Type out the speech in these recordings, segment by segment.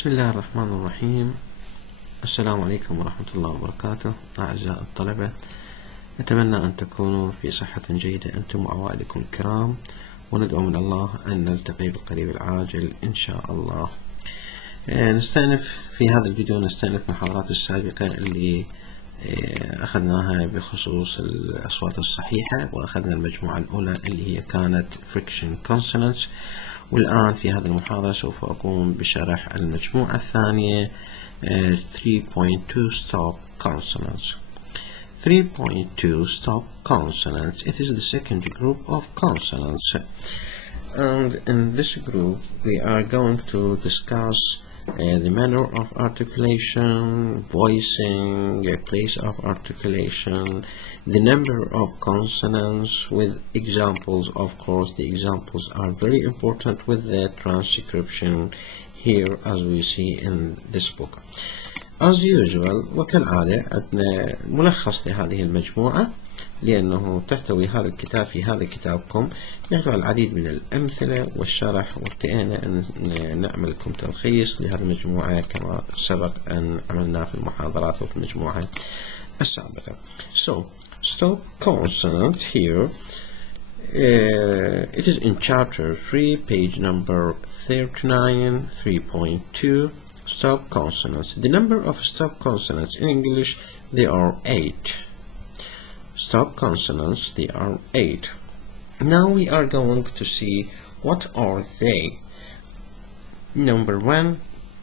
بسم الله الرحمن الرحيم. السلام عليكم ورحمة الله وبركاته. أعزائي الطلبة، أتمنى أن تكونوا في صحة جيدة أنتم وعوائلكم الكرام، وندعو من الله أن نلتقي بالقريب العاجل إن شاء الله. نستأنف في هذا الفيديو المحاضرات السابقة اللي أخذناها بخصوص الأصوات الصحيحة، وأخذنا المجموعة الأولى اللي هي كانت friction consonants، والآن في هذه المحاضرة سوف أقوم بشرح المجموعة الثانية 3.2 stop consonants. 3.2 stop consonants, it is the second group of consonants, and in this group we are going to discuss the manner of articulation, voicing, place of articulation, the number of consonants with examples. Of course, the examples are very important with the transcription here as we see in this book. As usual وكالعادة عندنا ملخص لهذه المجموعة، لأنه تحتوي هذا الكتاب في هذا كتابكم يحتوي العديد من الأمثلة والشرح، وارتئينا أن نعمل لكم تلخيص لهذه المجموعة كما سبق أن عملنا في المحاضرات وفي المجموعة السابقة. So, stop consonant here. It is in chapter 3, page number 39, 3.2. Stop consonants. The number of stop consonants in English, there are 8. Stop consonants, there are 8. Now we are going to see what are they. Number 1,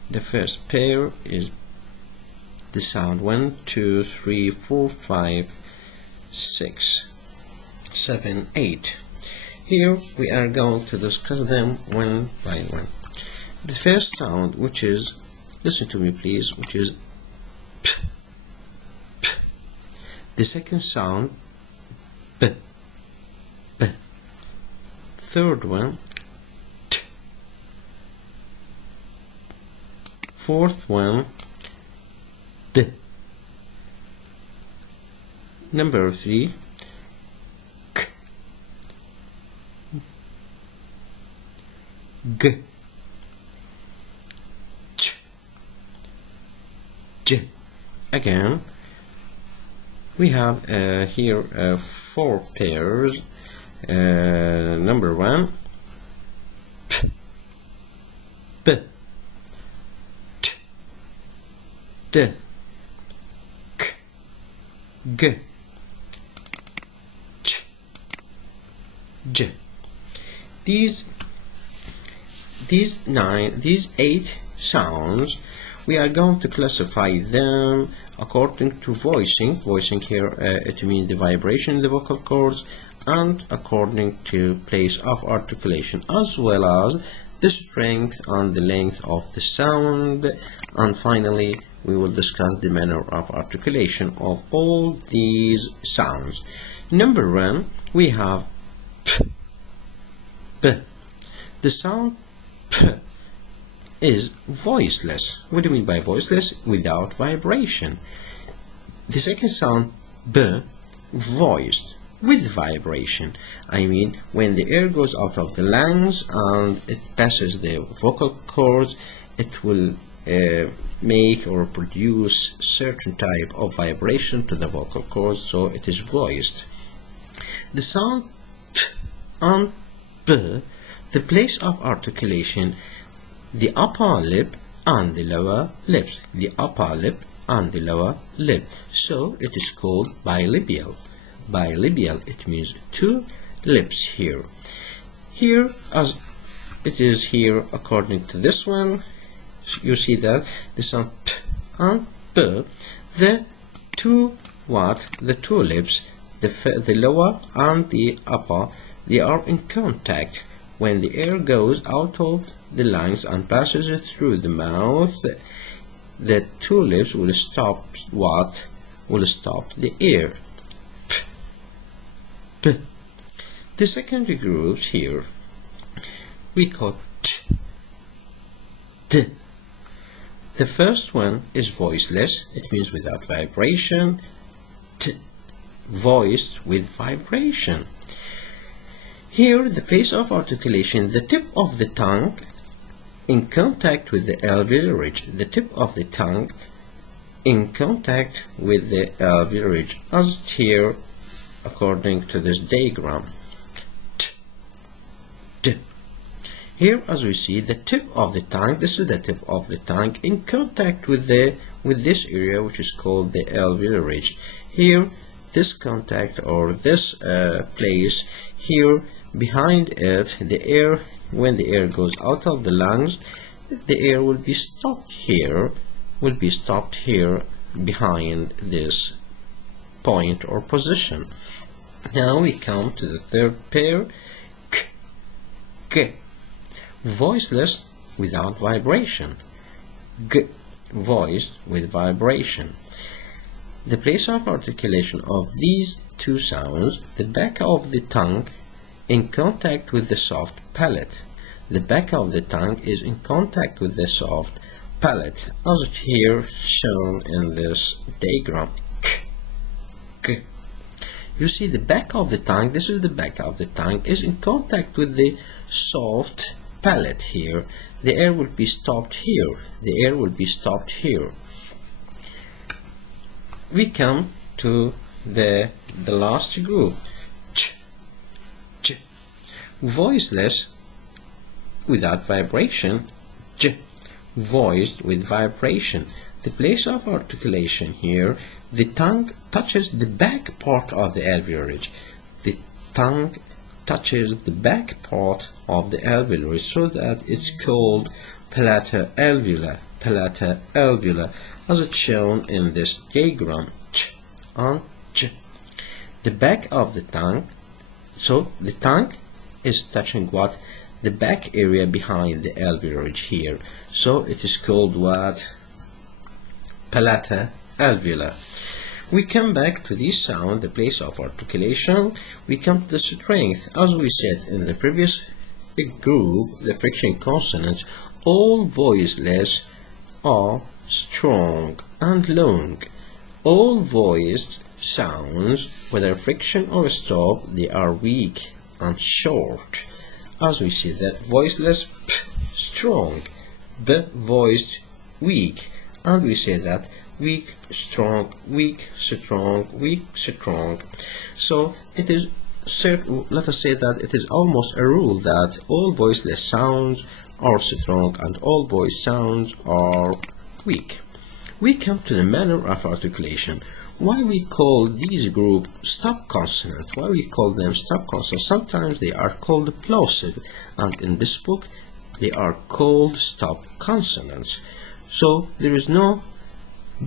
the first pair is the sound 1, 2, 3, 4, 5, 6, 7, 8. Here we are going to discuss them one by one. The first sound, which is, listen to me please, which is P, P. The second sound, B, B. Third one, T. Fourth one, D. Number 3, K, G, Ch, J. Again, we have here 4 pairs. Number 1, P, B, T, D, K, G, Ch, J. These 8 sounds, we are going to classify them according to voicing. Voicing here, it means the vibration in the vocal cords, and according to place of articulation, as well as the strength and the length of the sound. And finally, we will discuss the manner of articulation of all these sounds. Number 1, we have P, B. The sound P is voiceless. What do you mean by voiceless? Without vibration. The second sound B, voiced with vibration. I mean, when the air goes out of the lungs and it passes the vocal cords, it will make or produce certain type of vibration to the vocal cords, so it is voiced. The sound P and B, the place of articulation, the upper lip and the lower lips. The upper lip and the lower lip. So it is called bilabial. Bilabial, it means 2 lips here. Here, as it is here according to this one, you see that the sound P and B, the 2 lips, the lower and the upper, they are in contact. When the air goes out of the lungs and passes it through the mouth, the 2 lips will stop what? Will stop the air. P, P. The secondary groups here, we call T, D. The first one is voiceless, it means without vibration. T, voiced with vibration. Here, the place of articulation, the tip of the tongue in contact with the alveolar ridge, the tip of the tongue in contact with the alveolar ridge, as here according to this diagram. T, d. Here, as we see, the tip of the tongue, this is the tip of the tongue in contact with this area, which is called the alveolar ridge. Here, this contact or this place here behind it, the air, when the air goes out of the lungs, the air will be stopped here, behind this point or position. Now we come to the third pair, k, k, voiceless without vibration, g, voiced with vibration. The place of articulation of these two sounds, the back of the tongue in contact with the soft palate. The back of the tongue is in contact with the soft palate, as here shown in this diagram. K, k. You see the back of the tongue, this is the back of the tongue, is in contact with the soft palate here. The air will be stopped here. The air will be stopped here. We come to the last group, ch, ch, voiceless without vibration, j, voiced with vibration. The place of articulation here, the tongue touches the back part of the alveolar ridge. The tongue touches the back part of the alveolar ridge, so that it's called palata-alveolar, palata-alveolar, as it's shown in this diagram, ch and ch. The back of the tongue, so the tongue is touching what? The back area behind the alveolar ridge here, so it is called what? Palata-alveolar. We come back to this sound, the place of articulation. We come to the strength. As we said in the previous group, the friction consonants, all voiceless are strong and long. All voiced sounds, whether friction or stop, they are weak and short. As we see that voiceless, p, strong, b, voiced, weak, and we say that weak, strong, weak, strong, weak, strong. So it is certain, let us say that it is almost a rule that all voiceless sounds are strong and all voiced sounds are weak. We come to the manner of articulation. Why we call these group stop consonants? Why we call them stop consonants? Sometimes they are called plosive, and in this book they are called stop consonants. So there is no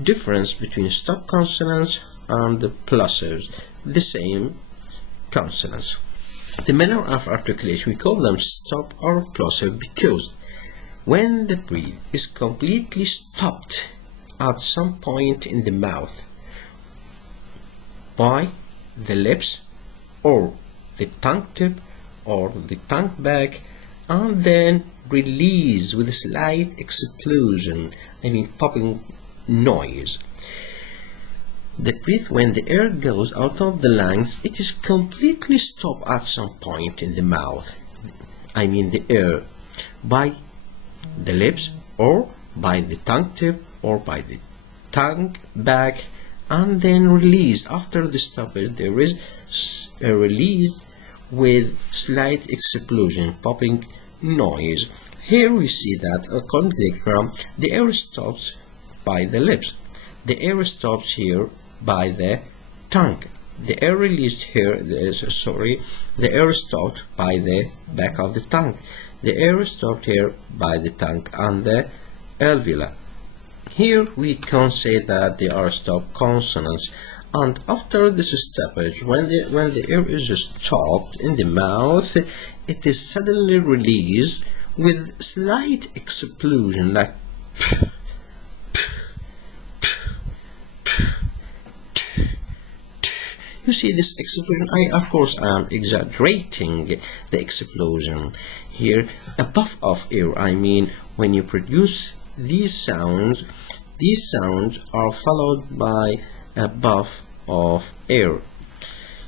difference between stop consonants and the plosives, the same consonants. The manner of articulation, we call them stop or plosive because when the breath is completely stopped at some point in the mouth by the lips or the tongue tip or the tongue back, and then release with a slight explosion, popping noise. The breath, when the air goes out of the lungs, it is completely stopped at some point in the mouth. The air by the lips or by the tongue tip or by the tongue back, and then released. After the stoppage, there is a release with slight explosion, popping noise. Here we see that according to the diagram, the air stops by the lips. The air stops here by the tongue. The air released here, the air stopped by the back of the tongue. The air stopped here by the tongue and the alveolar. Here we can say that they are stop consonants, and after this stoppage, when the air is stopped in the mouth, it is suddenly released with slight explosion, like you see this explosion. Of course am exaggerating the explosion here. A puff of air, when you produce these sounds are followed by a puff of air.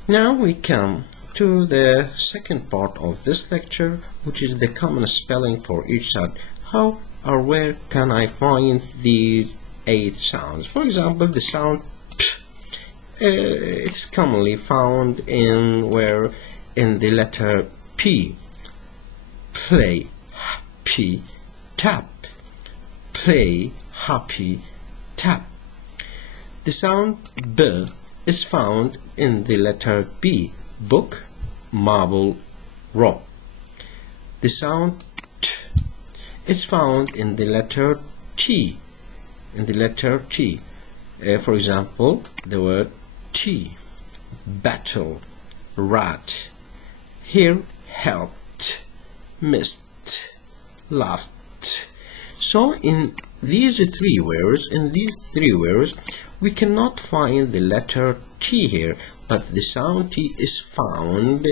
Now we come to the second part of this lecture, which is the common spelling for each sound. how or where can I find these 8 sounds? For example, the sound P, it's commonly found in the letter P. Play, happy, tap. Play, happy, tap. The sound B is found in the letter B. Book, marble, rock. The sound T is found in the letter T. For example, the word tea, battle, rat. Here, helped, missed, laughed. So in these three words, we cannot find the letter T here, but the sound T is found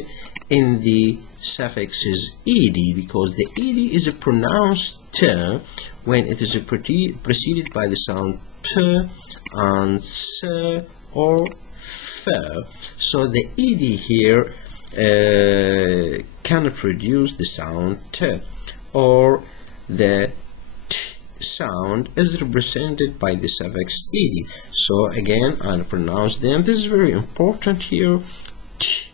in the suffixes ed, because the ed is a pronounced T when it is preceded by the sound P and S or F. So the ed here can produce the sound T, or the T sound is represented by the suffix ed. So again, I'll pronounce them. This is very important here. T,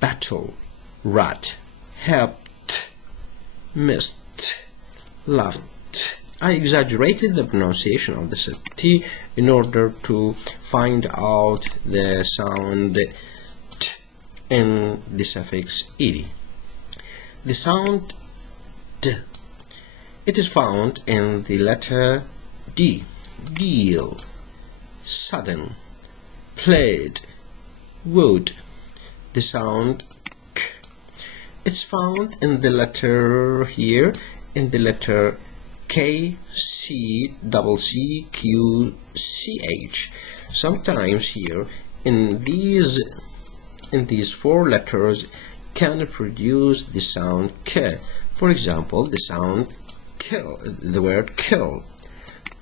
battle, rat, helped, missed, laughed. I exaggerated the pronunciation of the T in order to find out the sound T in the suffix ed. The sound D, it is found in the letter D. Deal, sudden, played, would. The sound K, it's found in the letter here, in the letter K, C, double C, Q, C, H. Sometimes here in these 4 letters can produce the sound K. For example, the sound kill, the word kill,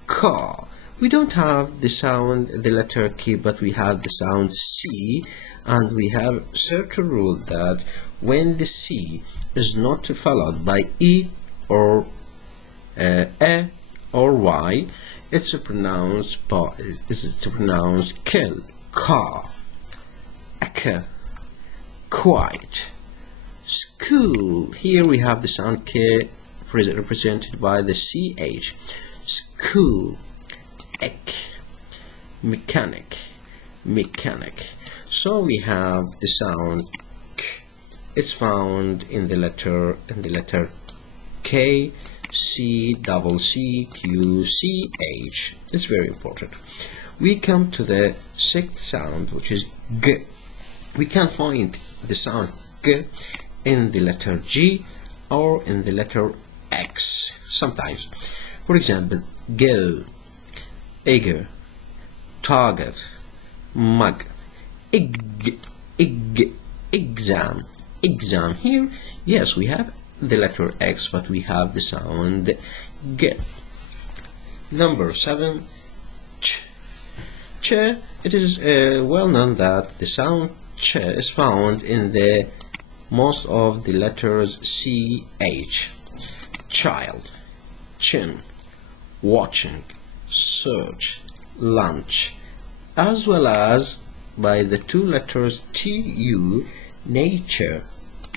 car. We don't have the letter K, but we have the sound C, and we have certain rule that when the C is not followed by E or A or Y, it's pronounced kill, car, aka, quiet, school. Here we have the sound K represented by the CH. School, ek, mechanic, mechanic. So we have the sound K. It's found in the letter K, C, double C, Q, C, H. It's very important. We come to the 6th sound, which is G. We can find the sound G in the letter G or in the letter X sometimes. For example, go, eager, target, mug, exam. Here, yes, we have the letter X, but we have the sound G. Number 7, ch. Ch, it is well known that the sound ch is found in the most of the letters CH. Child, chin, watching, search, lunch, as well as by the 2 letters TU, nature,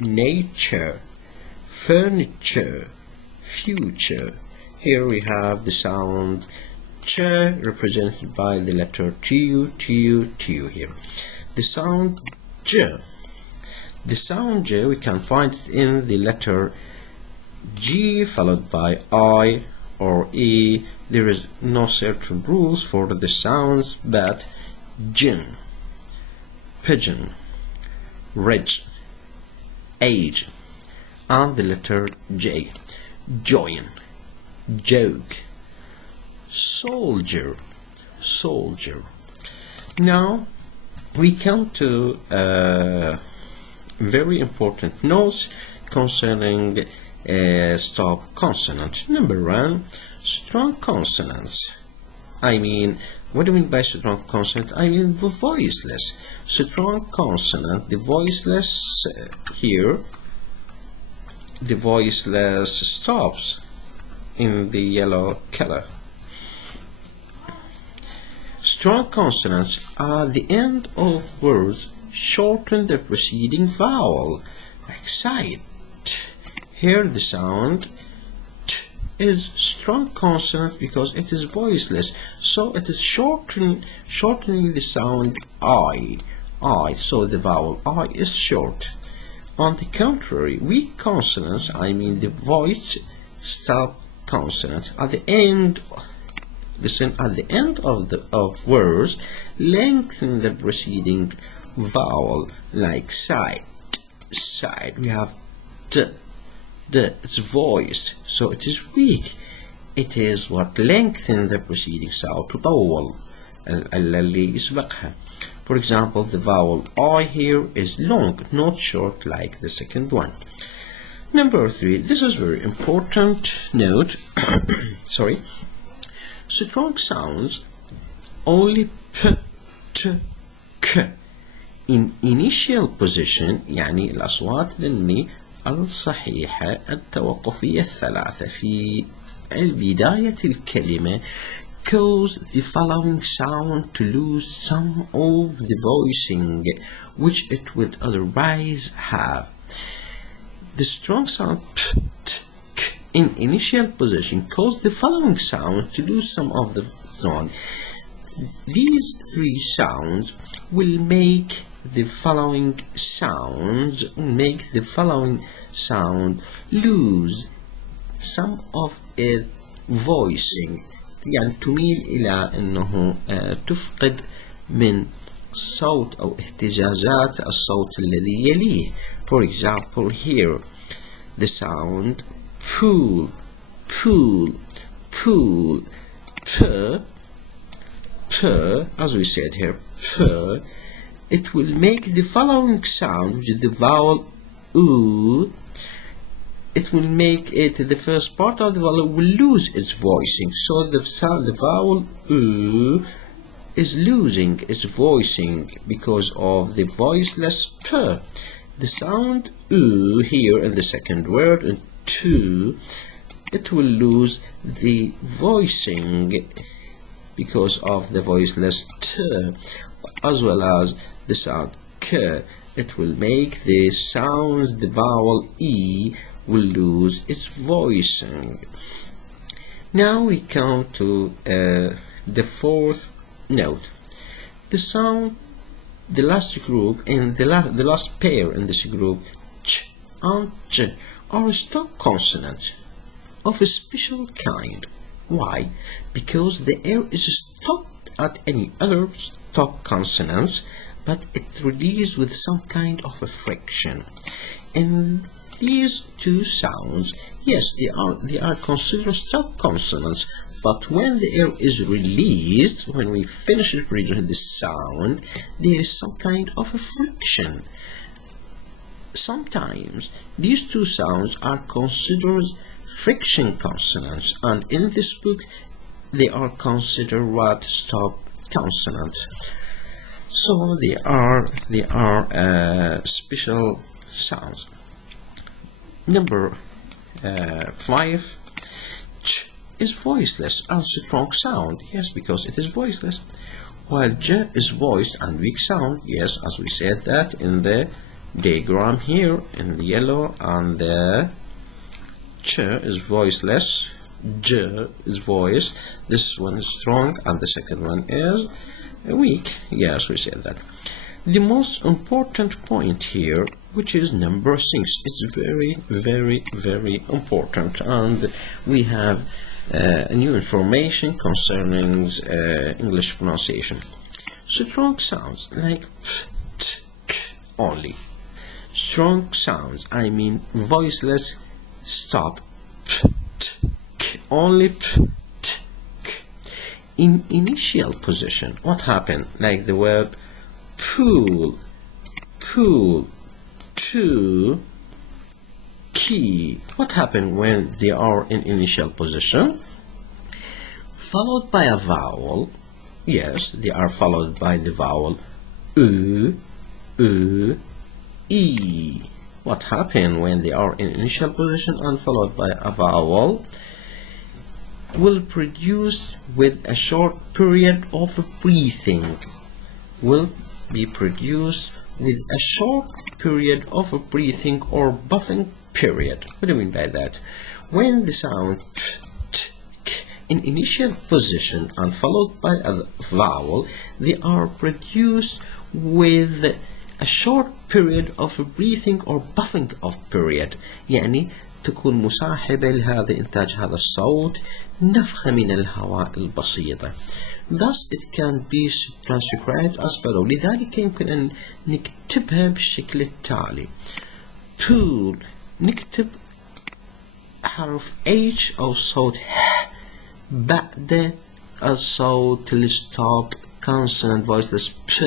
nature, furniture, future. Here we have the sound ch represented by the letter TU here. The sound J. The sound J, we can find it in the letter G followed by I or E. There is no certain rules for the sounds, but gin, pigeon, rich, age, and the letter J. Join, joke, soldier, soldier. Now we come to very important notes concerning stop consonant. Number 1, strong consonants. I mean, what do you mean by strong consonant? I mean the voiceless. Strong consonant, the voiceless here the voiceless stops in the yellow color. Strong consonants at the end of words shorten the preceding vowel, like side. Here the sound t is strong consonant because it is voiceless, so it is shortening the sound I, so the vowel I is short. On the contrary, weak consonants, I mean the voice stop consonant, at the end, listen, at the end of words, lengthen the preceding vowel, like side. We have d, it's voiced, so it is weak. It is what lengthen the preceding sound, تطول اللي يسبقها. For example, the vowel I here is long, not short like the second one. Number 3, this is very important note. Sorry. Strong sounds only p, t, k in initial position, يعني الأصوات ذني الصحيحة التوقفية الثلاثة في بداية الكلمة cause the following sound to lose some of the voicing which it would otherwise have. The strong sound p, t, k in initial position cause the following sound to lose some of the sound. These three sounds will make the following sound lose some of its voicing، يعني تميل إلى أنه تفقد من صوت أو اهتزازات الصوت الذي يليه. For example, here the sound pool, as we said here, it will make the following sound, which is the vowel oo. It will make it the first part of the vowel will lose its voicing, so the vowel oo is losing its voicing because of the voiceless p. The sound oo here in the second word and to, it will lose the voicing because of the voiceless t, as well as the sound k. It will make the sound, the vowel e will lose its voicing. Now we come to the fourth note. The sound, the last group and the last pair in this group, ch and ch, are stop consonants of a special kind. Why? Because the air is stopped at any other stop consonants, but it's released with some kind of a friction. And these two sounds, yes, they are considered stop consonants, but when the air is released, when we finish producing the sound, there is some kind of a friction. Sometimes these two sounds are considered friction consonants, and in this book they are considered what? Stop consonants. So they are special sounds. Number 5, ch is voiceless and strong sound. Yes, because it is voiceless, while j is voiced and weak sound. Yes, as we said that in the diagram here in the yellow, and the ch is voiceless, j is voiced. This one is strong and the second one is weak. Yes, we said that. The most important point here, which is number 6, it's very, very, very important, and we have new information concerning English pronunciation. Strong sounds like p, t, k only. Strong sounds, I mean voiceless stop, p, t, k, only p, t, k. In initial position, what happened? Like the word pool, to, key. What happened when they are in initial position? Followed by a vowel. Yes, they are followed by the vowel e. what happens when they are in initial position and followed by a vowel will produce with a short period of breathing. Will be produced with a short period of breathing or buffing period. What do I mean by that? When the sound p, t, k in initial position and followed by a vowel, they are produced with a short period of breathing or buffing of period. يعني تكون مصاحبة لهذا إنتاج هذا الصوت نفخة من الهواء البسيطة. Thus it can be transcribed as follows. لذلك يمكن أن نكتبها بالشكل التالي. pool نكتب حرف H أو صوت H بعد الصوت الستوب consonant voiceless P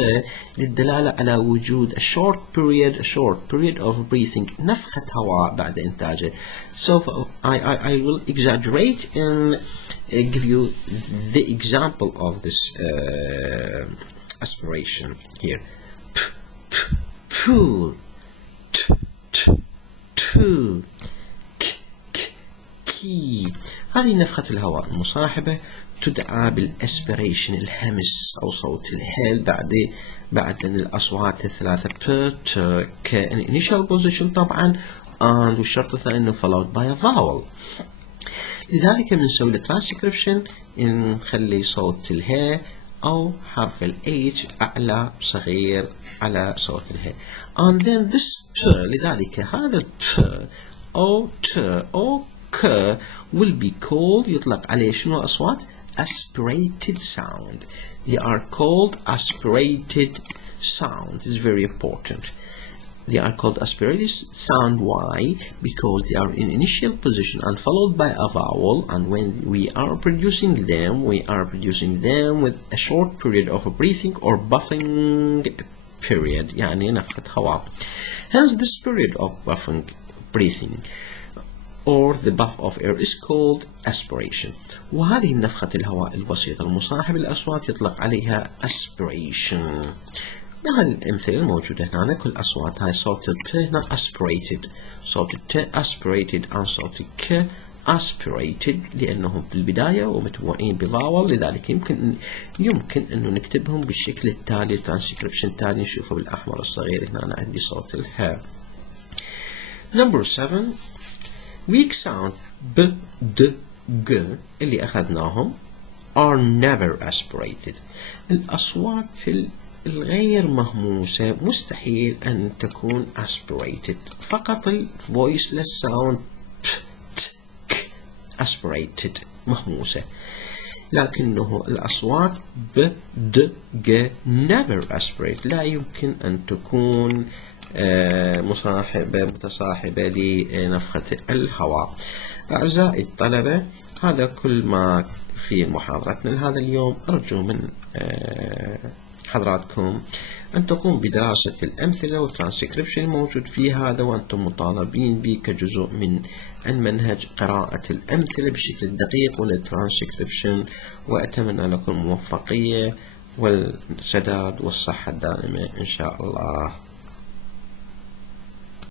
للدلالة على وجود a short period of breathing نفخة هواء بعد إنتاجه. So I will exaggerate and give you the example of this aspiration here. Pool, to, key. هذه نفخة الهواء المصاحبة تدعى بالاسبريشن الهمس أو صوت الحيل بعد الأصوات الثلاثة ب ت ك in initial position طبعا and والشرط الثاني إنه followed by a vowel. لذلك بنسوي له transcription نخلي صوت الهاء أو حرف ال H أعلى صغير على صوت الهاء and then this ب لذلك هذا ال ب أو ت أو ك will be called يطلق عليه شنو أصوات aspirated sound. They are called aspirated sound. It's very important. They are called aspirated sound. Why? Because they are in initial position and followed by a vowel, and when we are producing them with a short period of breathing or buffing period يعني نفخة هواء. Hence this period of buffing breathing or the buff of air is called aspiration. وهذه نفخة الهواء البسيطة المصاحبة للأصوات يطلق عليها aspiration. بهذه الأمثلة الموجودة هنا كل أصوات هاي صوت الب هنا aspirated، صوت الت aspirated and صوت الك aspirated لأنهم في البداية ومتبوعين بفاول. لذلك يمكن أنه نكتبهم بالشكل التالي. transcription التالي نشوفه بالأحمر الصغير هنا أنا عندي صوت الها. Number 7 weak sound ب د ج اللي أخذناهم are never aspirated. الأصوات الغير مهموسة مستحيل أن تكون aspirated. فقط ال voiceless sound ب ت ك aspirated مهموسة. لكنه الأصوات ب د ج never aspirated لا يمكن أن تكون متصاحبة لنفخة الهواء. أعزائي الطلبة هذا كل ما في محاضرتنا لهذا اليوم. أرجو من حضراتكم أن تقوم بدراسة الأمثلة والترانسكريبشن الموجود في هذا، وأنتم مطالبين به كجزء من المنهج قراءة الأمثلة بشكل دقيق والترانسكريبشن. وأتمنى لكم الموفقية والسداد والصحة الدائمة إن شاء الله.